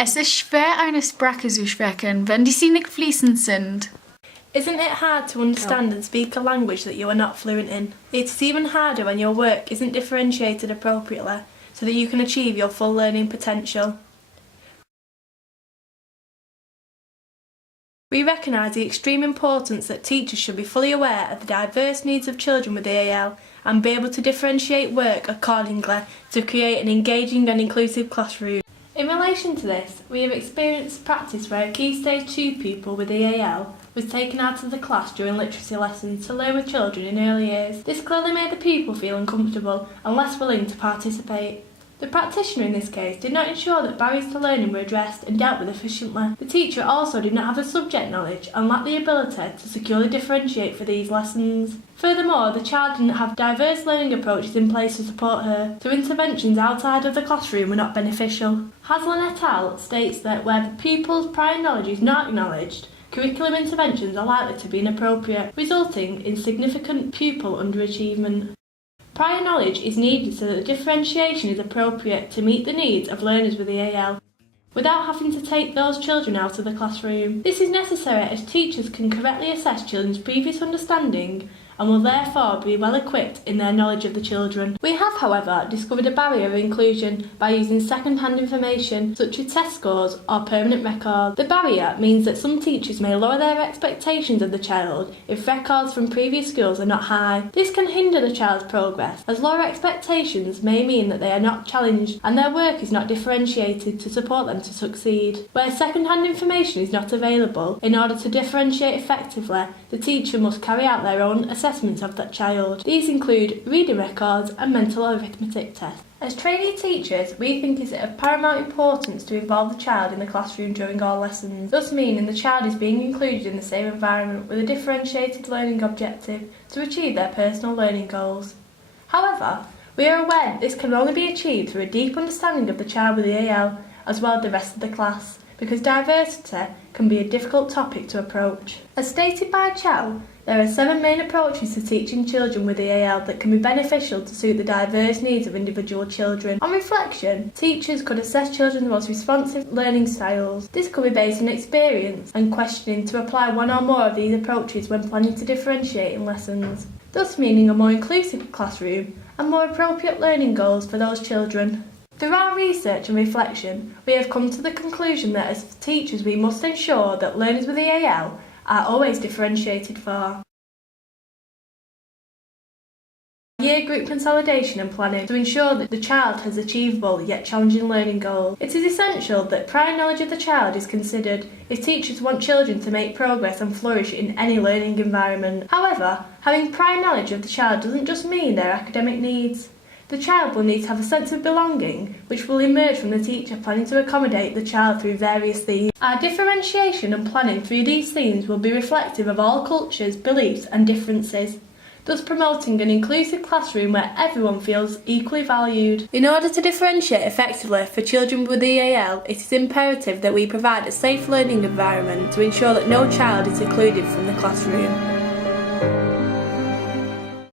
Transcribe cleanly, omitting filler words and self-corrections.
Es ist schwer, eine Sprache zu sprechen, wenn sie nicht fließend sind. Isn't it hard to understand and speak a language that you are not fluent in? It's even harder when your work isn't differentiated appropriately so that you can achieve your full learning potential. We recognise the extreme importance that teachers should be fully aware of the diverse needs of children with EAL and be able to differentiate work accordingly to create an engaging and inclusive classroom. In relation to this, we have experienced practice where a Key Stage 2 pupil with EAL was taken out of the class during literacy lessons to learn with children in early years. This clearly made the pupil feel uncomfortable and less willing to participate. The practitioner in this case did not ensure that barriers to learning were addressed and dealt with efficiently. The teacher also did not have the subject knowledge and lacked the ability to securely differentiate for these lessons. Furthermore, the child didn't have diverse learning approaches in place to support her, so interventions outside of the classroom were not beneficial. Haslam et al. States that where the pupil's prior knowledge is not acknowledged, curriculum interventions are likely to be inappropriate, resulting in significant pupil underachievement. Prior knowledge is needed so that the differentiation is appropriate to meet the needs of learners with EAL, without having to take those children out of the classroom. This is necessary as teachers can correctly assess children's previous understanding and will therefore be well equipped in their knowledge of the children. We have, however, discovered a barrier of inclusion by using second-hand information such as test scores or permanent records. The barrier means that some teachers may lower their expectations of the child if records from previous schools are not high. This can hinder the child's progress, as lower expectations may mean that they are not challenged and their work is not differentiated to support them to succeed. Where second-hand information is not available, in order to differentiate effectively, the teacher must carry out their own assessments of that child. These include reading records and mental arithmetic tests. As trainee teachers, we think it is of paramount importance to involve the child in the classroom during all lessons, thus meaning the child is being included in the same environment with a differentiated learning objective to achieve their personal learning goals. However, we are aware that this can only be achieved through a deep understanding of the child with EAL as well as the rest of the class, because diversity can be a difficult topic to approach. As stated by Chow, there are 7 main approaches to teaching children with EAL that can be beneficial to suit the diverse needs of individual children. On reflection, teachers could assess children's most responsive learning styles. This could be based on experience and questioning to apply one or more of these approaches when planning to differentiate in lessons, thus meaning a more inclusive classroom and more appropriate learning goals for those children. Through our research and reflection, we have come to the conclusion that as teachers we must ensure that learners with EAL are always differentiated for. Year group consolidation and planning to ensure that the child has achievable yet challenging learning goals. It is essential that prior knowledge of the child is considered if teachers want children to make progress and flourish in any learning environment. However, having prior knowledge of the child doesn't just mean their academic needs. The child will need to have a sense of belonging, which will emerge from the teacher planning to accommodate the child through various themes. Our differentiation and planning through these themes will be reflective of all cultures, beliefs and differences, thus promoting an inclusive classroom where everyone feels equally valued. In order to differentiate effectively for children with EAL, it is imperative that we provide a safe learning environment to ensure that no child is excluded from the classroom.